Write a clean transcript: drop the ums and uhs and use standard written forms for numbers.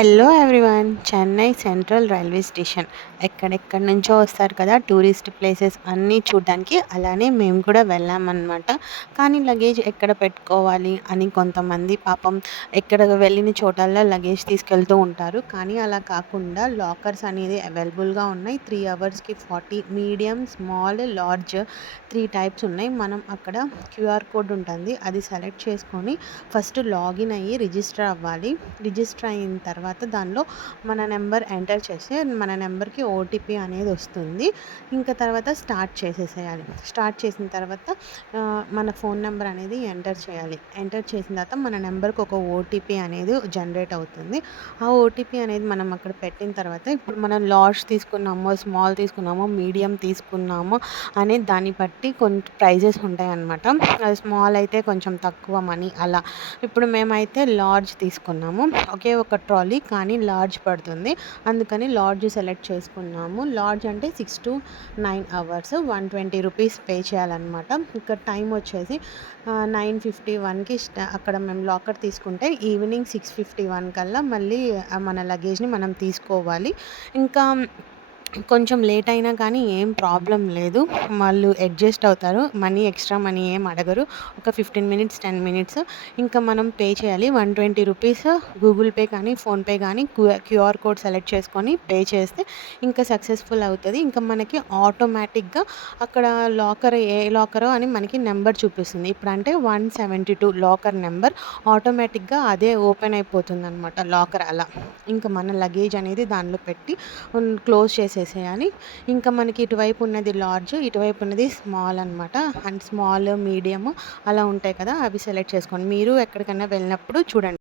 Hello everyone, Chennai central railway station. ఎక్కడెక్కడి నుంచో వస్తారు కదా టూరిస్ట్ ప్లేసెస్ అన్నీ చూడడానికి. అలానే మేము కూడా వెళ్ళామన్నమాట. కానీ లగేజ్ ఎక్కడ పెట్టుకోవాలి అని కొంతమంది పాపం ఎక్కడ వెళ్ళిన చోటల్లో లగేజ్ తీసుకెళ్తూ ఉంటారు. కానీ అలా కాకుండా లాకర్స్ అనేది అవైలబుల్గా ఉన్నాయి. 3 అవర్స్కి 40, మీడియం, స్మాల్, లార్జ్ 3 టైప్స్ ఉన్నాయి. మనం అక్కడ క్యూఆర్ కోడ్ ఉంటుంది, అది సెలెక్ట్ చేసుకొని ఫస్ట్ లాగిన్ అయ్యి రిజిస్టర్ అవ్వాలి. రిజిస్టర్ అయిన తర్వాత దానిలో మన నెంబర్ ఎంటర్ చేస్తే మన నెంబర్కి ఓటీపీ అనేది వస్తుంది. ఇంకా తర్వాత స్టార్ట్ చేసేసేయాలి. స్టార్ట్ చేసిన తర్వాత మన ఫోన్ నెంబర్ అనేది ఎంటర్ చేయాలి. ఎంటర్ చేసిన తర్వాత మన నెంబర్కి ఒక ఓటీపీ అనేది జనరేట్ అవుతుంది. ఆ ఓటీపీ అనేది మనం అక్కడ పెట్టిన తర్వాత ఇప్పుడు మనం లార్జ్ తీసుకున్నామో, స్మాల్ తీసుకున్నామో, మీడియం తీసుకున్నామో అనే దాన్ని బట్టి కొన్ని ప్రైజెస్ ఉంటాయన్నమాట. స్మాల్ అయితే కొంచెం తక్కువ మనీ అలా. ఇప్పుడు మేమైతే లార్జ్ తీసుకున్నాము. ఒకే ఒక ట్రాలీ కానీ లార్జ్ పడుతుంది, అందుకని లార్జ్ సెలెక్ట్ చేసుకున్నాము. లార్జ్ అంటే 6 to 9 అవర్స్ 120 రూపీస్ పే చేయాలన్నమాట. ఇక్కడ టైం వచ్చేసి 9:51కి అక్కడ మేము లాకర్ తీసుకుంటే ఈవినింగ్ 6:51 కల్లా మళ్ళీ మన లగేజ్ని మనం తీసుకోవాలి. ఇంకా కొంచెం లేట్ అయినా కానీ ఏం ప్రాబ్లం లేదు, వాళ్ళు అడ్జస్ట్ అవుతారు. ఎక్స్ట్రా మనీ ఏం అడగరు. ఒక 15 మినిట్స్ 10 మినిట్స్ ఇంకా మనం పే చేయాలి. 120 రూపీస్ గూగుల్ పే కానీ ఫోన్పే కానీ క్యూఆర్ కోడ్ సెలెక్ట్ చేసుకొని పే చేస్తే ఇంకా సక్సెస్ఫుల్ అవుతుంది. ఇంకా మనకి ఆటోమేటిక్గా అక్కడ ఏ లాకరో అని మనకి నెంబర్ చూపిస్తుంది. ఇప్పుడు అంటే 172 లాకర్ నెంబర్ ఆటోమేటిక్గా అదే ఓపెన్ అయిపోతుంది అనమాట లాకర్. అలా ఇంకా మన లగేజ్ అనేది దానిలో పెట్టి క్లోజ్ చేసేసేయాలి. ఇంకా మనకి ఇటువైపు ఉన్నది లార్జ్, ఇటువైపు ఉన్నది స్మాల్ అనమాట. అండ్ స్మాల్, మీడియం అలా ఉంటాయి కదా, అవి సెలెక్ట్ చేసుకోండి. మీరు ఎక్కడికైనా వెళ్ళినప్పుడు చూడండి.